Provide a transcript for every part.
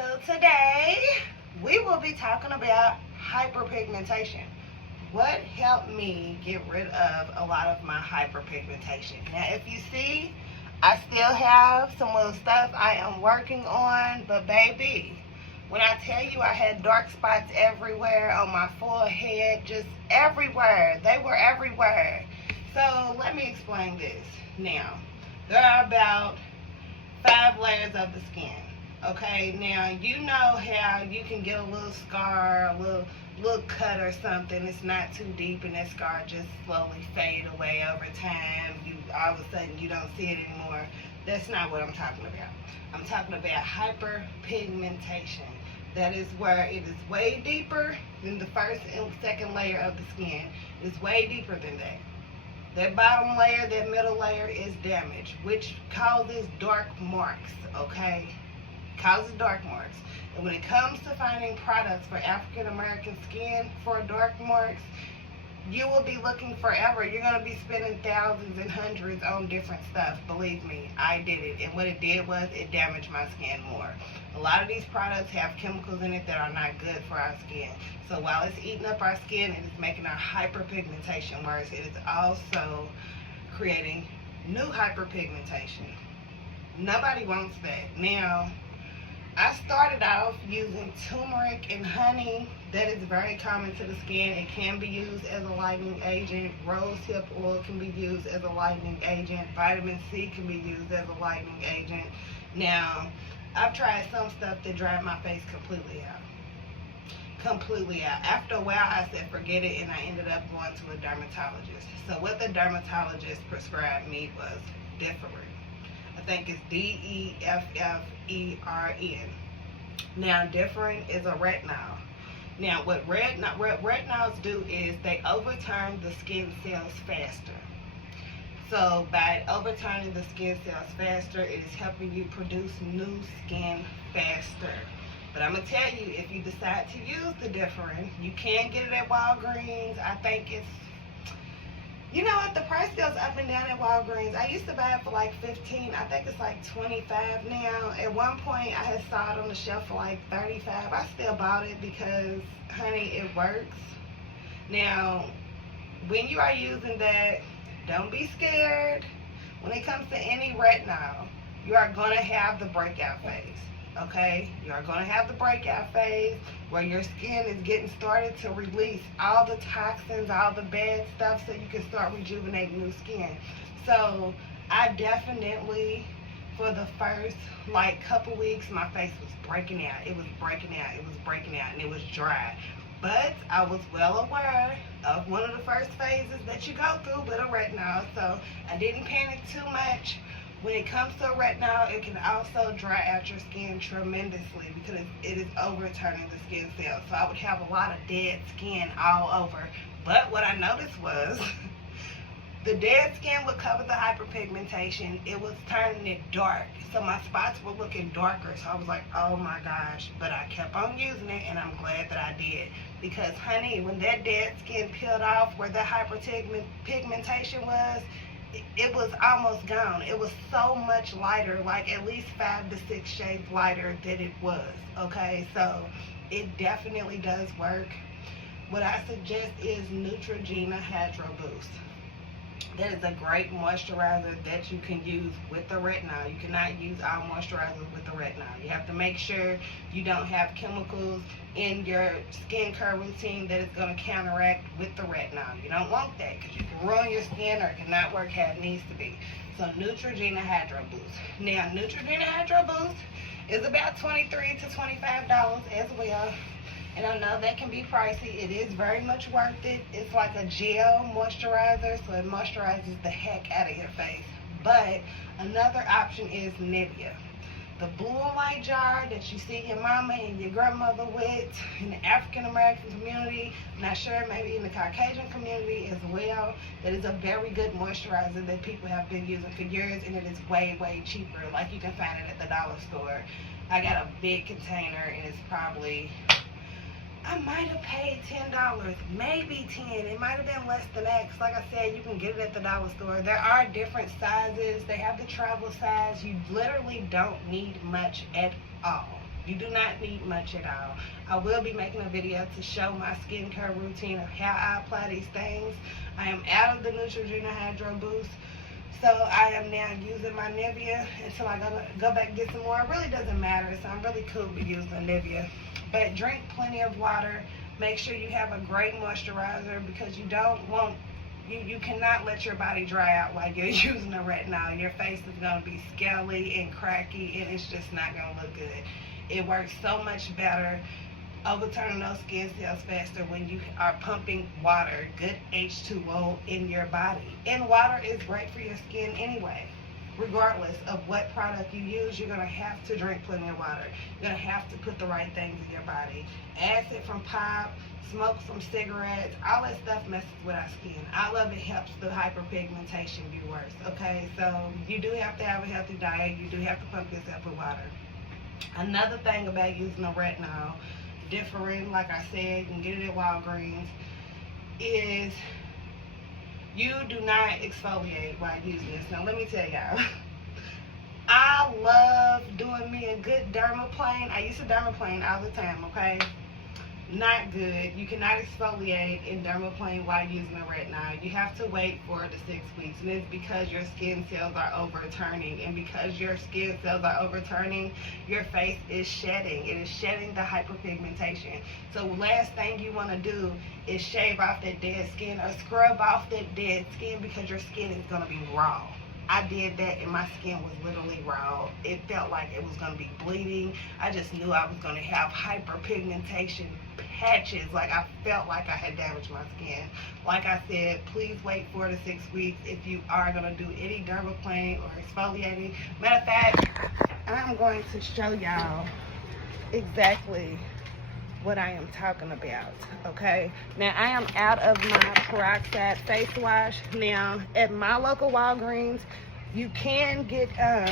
So today we will be talking about hyperpigmentation. What helped me get rid of a lot of my hyperpigmentation. Now if you see, I still have some little stuff I am working on, but baby, when I tell you I had dark spots everywhere on my forehead, just everywhere. They were everywhere. So let me explain this. Now, there are about 5 layers of the skin. Okay, now you know how you can get a little scar, a little cut or something. It's not too deep, and that scar just slowly fade away over time. You all of a sudden you don't see it anymore. That's not what I'm talking about. I'm talking about hyperpigmentation. That is where it is way deeper than the first and second layer of the skin. It's way deeper than that. That bottom layer, that middle layer is damaged, which causes dark marks, okay? Causes dark marks. And when it comes to finding products for African American skin for dark marks, you will be looking forever. You're going to be spending thousands and hundreds on different stuff. Believe me, I did it. And what it did was it damaged my skin more. A lot of these products have chemicals in it that are not good for our skin. So while it's eating up our skin, it is making our hyperpigmentation worse. It is also creating new hyperpigmentation. Nobody wants that. Now, I started off using turmeric and honey. That is very common to the skin. It can be used as a lightening agent. Rosehip oil can be used as a lightening agent. Vitamin C can be used as a lightening agent. Now, I've tried some stuff that dried my face completely out. Completely out. After a while, I said forget it, and I ended up going to a dermatologist. So what the dermatologist prescribed me was Differin. I think it's Defferen. Now, Differin is a retinol. Now, what retinols do is they overturn the skin cells faster. So, by overturning the skin cells faster, it is helping you produce new skin faster. But I'm going to tell you, if you decide to use the Differin, you can get it at Walgreens. I think it's, you know what, the price goes up and down at Walgreens. I used to buy it for like $15. I think it's like $25 now. At one point, I had saw it on the shelf for like $35. I still bought it because, honey, it works. Now, when you are using that, don't be scared. When it comes to any retinol, you are going to have the breakout phase. Okay, you are going to have the breakout phase where your skin is getting started to release all the toxins, all the bad stuff, so you can start rejuvenating new skin. So I definitely, for the first like couple weeks, my face was breaking out. It was breaking out. It was breaking out, and it was dry. But I was well aware of one of the first phases that you go through with a retinol, so I didn't panic too much. When it comes to a retinol, it can also dry out your skin tremendously because it is overturning the skin cells. So I would have a lot of dead skin all over. But what I noticed was the dead skin would cover the hyperpigmentation. It was turning it dark. So my spots were looking darker. So I was like, oh my gosh. But I kept on using it, and I'm glad that I did. Because, honey, when that dead skin peeled off where the hyperpigmentation was, it was almost gone. It was so much lighter, like at least 5 to 6 shades lighter than it was. Okay, so it definitely does work. What I suggest is Neutrogena Hydro Boost. That is a great moisturizer that you can use with the retinol. You cannot use all moisturizers with the retinol. You have to make sure you don't have chemicals in your skincare routine that is going to counteract with the retinol. You don't want that because you can ruin your skin or it cannot work how it needs to be. So Neutrogena Hydro Boost. Now, Neutrogena Hydro Boost is about $23 to $25 as well. And I know that can be pricey. It is very much worth it. It's like a gel moisturizer, so it moisturizes the heck out of your face. But another option is Nivea. The blue and white jar that you see your mama and your grandmother with in the African American community, I'm not sure, maybe in the Caucasian community as well, that is a very good moisturizer that people have been using for years, and it is way, way cheaper. Like, you can find it at the dollar store. I got a big container, and it's probably, I might have paid $10, maybe $10. It might have been less than that, 'cause like I said, you can get it at the dollar store. There are different sizes. They have the travel size. You literally don't need much at all. You do not need much at all. I will be making a video to show my skincare routine of how I apply these things. I am out of the Neutrogena Hydro Boost, so I am now using my Nivea until I go back and get some more. It really doesn't matter, so I'm really cool with using Nivea. But drink plenty of water. Make sure you have a great moisturizer, because you don't want, you cannot let your body dry out while you're using the retinol. Your face is going to be scaly and cracky, and it's just not going to look good. It works so much better, overturning those skin cells faster, when you are pumping water, good H2O in your body. And water is great for your skin anyway. Regardless of what product you use, you're going to have to drink plenty of water. You're going to have to put the right things in your body. Acid from pop, smoke from cigarettes, all that stuff messes with our skin. All of it helps the hyperpigmentation be worse, okay? So you do have to have a healthy diet. You do have to pump yourself with water. Another thing about using a retinol, different, like I said, you can get it at Walgreens, is you do not exfoliate while using this. Now let me tell y'all, I love doing me a good dermaplane. I used to dermaplane all the time, okay? Not good. You cannot exfoliate in dermaplane while using a retinol. You have to wait 4 to 6 weeks, and it's because your skin cells are overturning, and because your skin cells are overturning, your face is shedding. It is shedding the hyperpigmentation. So last thing you want to do is shave off that dead skin or scrub off that dead skin, because your skin is going to be raw. I did that and my skin was literally raw. It felt like it was going to be bleeding. I just knew I was going to have hyperpigmentation patches. Like, I felt like I had damaged my skin. Like I said, please wait 4 to 6 weeks if you are going to do any dermaplaning or exfoliating. Matter of fact, I'm going to show y'all exactly what I am talking about, okay? Now, I am out of my peroxide face wash. Now, at my local Walgreens, you can get the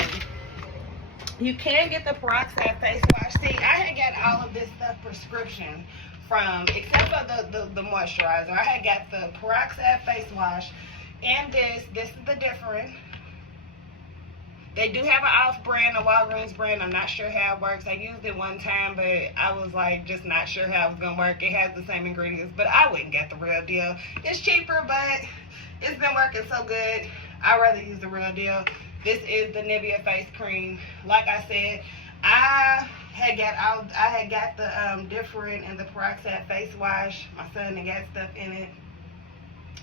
peroxide face wash. See, I had got all of this stuff prescription from, except for the moisturizer. I had got the peroxide face wash and this is the different. They do have an off-brand, a Walgreens brand. I'm not sure how it works. I used it one time, but I was like just not sure how it was going to work. It has the same ingredients, but I wouldn't get the real deal. It's cheaper, but it's been working so good. I'd rather use the real deal. This is the Nivea face cream. Like I said, I had got the different and the peroxide face wash. My son had got stuff in it.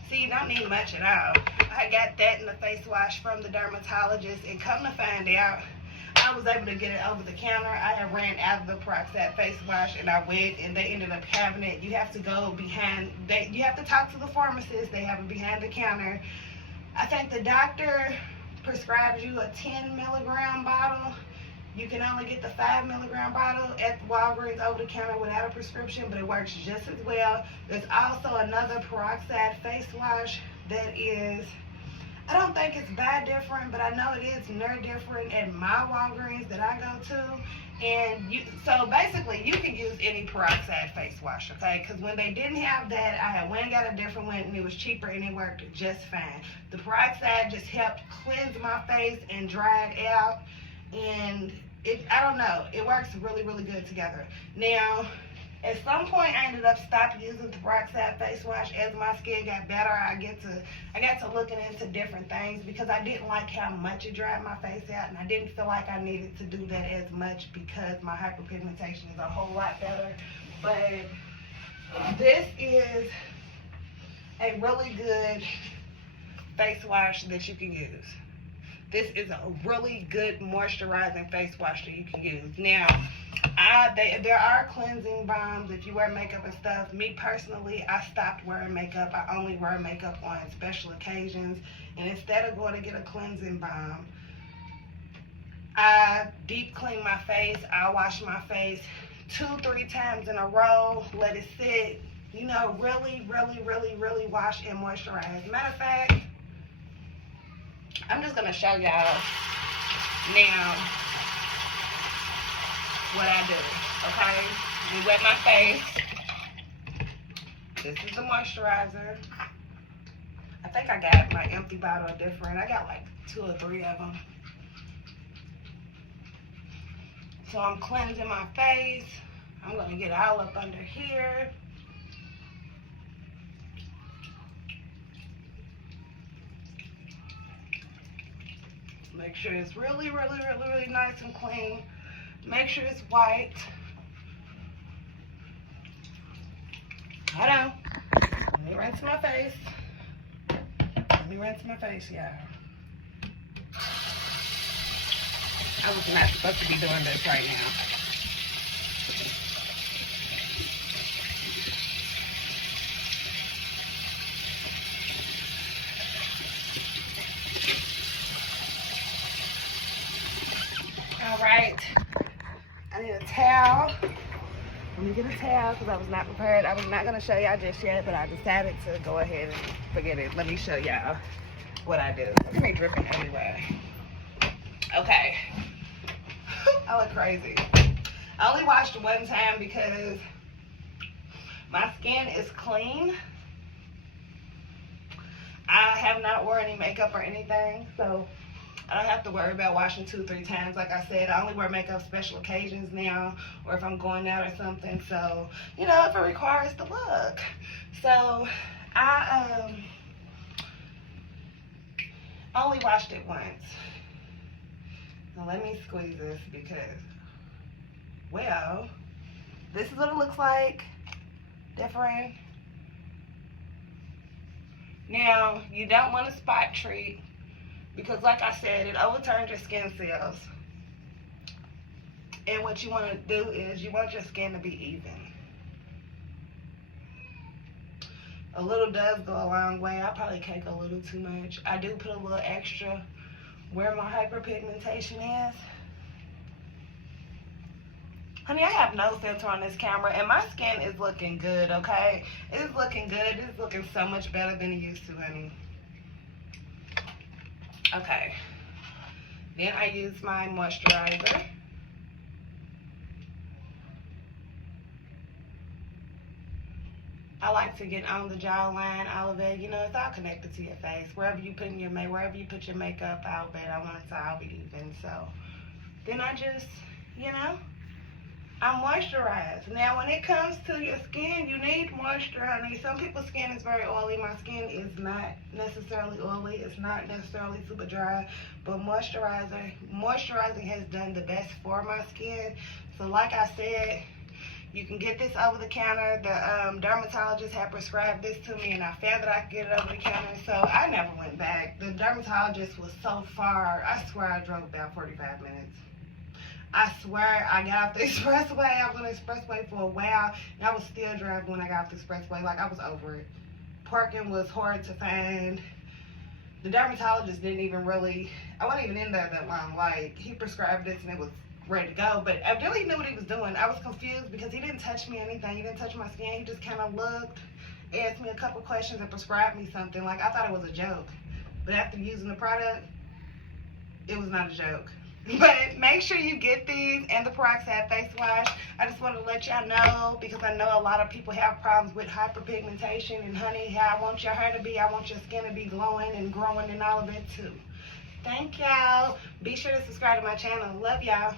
See, you don't need much at all. I got that in the face wash from the dermatologist, and come to find out, I was able to get it over the counter. I had ran out of the peroxide face wash, and I went, and they ended up having it. You have to go behind, you have to talk to the pharmacist. They have it behind the counter. I think the doctor prescribes you a 10 milligram bottle. You can only get the 5 milligram bottle at Walgreens over the counter without a prescription, but it works just as well. There's also another peroxide face wash that is, I don't think it's by different, but I know it is near different at my Walgreens that I go to. And so basically you can use any peroxide face wash, okay? Because when they didn't have that, I had went and got a different one, and it was cheaper and it worked just fine. The peroxide just helped cleanse my face and dry it out. And I don't know, it works really, really good together. Now, at some point, I ended up stopping using the peroxide face wash. As my skin got better, I got to looking into different things, because I didn't like how much it dried my face out, and I didn't feel like I needed to do that as much, because my hyperpigmentation is a whole lot better. But this is a really good face wash that you can use. This is a really good moisturizing face wash that you can use. Now, there are cleansing balms if you wear makeup and stuff. Me personally, I stopped wearing makeup. I only wear makeup on special occasions. And instead of going to get a cleansing balm, I deep clean my face. I wash my face 2-3 times in a row. Let it sit. You know, really, really, really, really wash and moisturize. Matter of fact, I'm just going to show y'all now what I do, okay? You wet my face. This is the moisturizer. I think I got my empty bottle of different. I got like 2 or 3 of them. So I'm cleansing my face. I'm gonna get all up under here. Make sure it's really, really, really, really nice and clean. Make sure it's white. Hold on. Let me rinse my face. Let me rinse my face, y'all. I was not supposed to be doing this right now. All right. I need a towel. Let me get a towel because I was not prepared. I was not going to show y'all just yet, but I decided to go ahead and forget it. Let me show y'all what I do. Look at me dripping everywhere. Okay. I look crazy. I only washed one time because my skin is clean. I have not worn any makeup or anything, so I don't have to worry about washing 2-3 times. Like I said, I only wear makeup special occasions now, or if I'm going out or something. So, you know, if it requires the look. So, I only washed it once. Now let me squeeze this because, well, this is what it looks like. Different. Now, you don't want to spot treat because, like I said, it overturns your skin cells. And what you want to do is you want your skin to be even. A little does go a long way. I probably cake a little too much. I do put a little extra where my hyperpigmentation is. Honey, I have no filter on this camera, and my skin is looking good, okay? It is looking good. It's looking so much better than it used to, honey. Okay. Then I use my moisturizer. I like to get on the jawline, all of it. You know, it's all connected to your face. Wherever you put your makeup, I'll bet I want it to all be even. So then I just, you know, I moisturize. Now, when it comes to your skin, you need moisture, honey. Some people's skin is very oily. My skin is not necessarily oily. It's not necessarily super dry. But moisturizing has done the best for my skin. So like I said, you can get this over the counter. The dermatologist had prescribed this to me, and I found that I could get it over the counter. So I never went back. The dermatologist was so far. I swear I drove about 45 minutes. I swear I got off the expressway. I was on the expressway for a while, and I was still driving when I got off the expressway. Like, I was over it. Parking was hard to find. The dermatologist didn't even really, I wasn't even in there that long. Like, he prescribed this, and it was ready to go. But evidently he knew what he was doing. I was confused because he didn't touch me or anything. He didn't touch my skin. He just kind of looked, asked me a couple questions, and prescribed me something. Like, I thought it was a joke. But after using the product, it was not a joke. But make sure you get these and the peroxide face wash. I just want to let y'all know, because I know a lot of people have problems with hyperpigmentation. And honey, how I want your hair to be, I want your skin to be glowing and growing and all of it too. Thank y'all. Be sure to subscribe to my channel. Love y'all.